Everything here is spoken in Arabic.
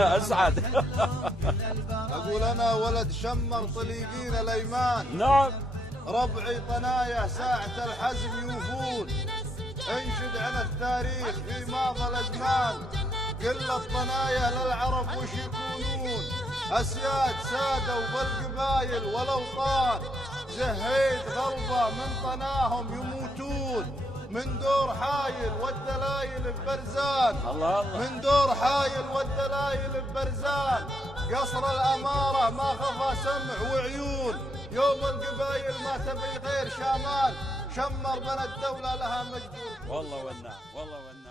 اسعد. اقول انا ولد شمر طليقين الايمان، نعم. ربعي طنايا ساعة الحزم يوفون، انشد عن التاريخ في ماضى الازمان، كل الطنايا للعرب وش يكونون، اسياد سادة وبالقبايل والاوطان، زهيد غلبة من طناهم يموتون، من دور حايل والدلايل ببرزان، الله الله. من دور حايل والدلايل ببرزان، قصر الأمارة ما خفى سمع وعيون، يوم القبايل ما تبي غير شمال، شمر بنا الدولة لها مجدور. والله والنعم، والله والنعم.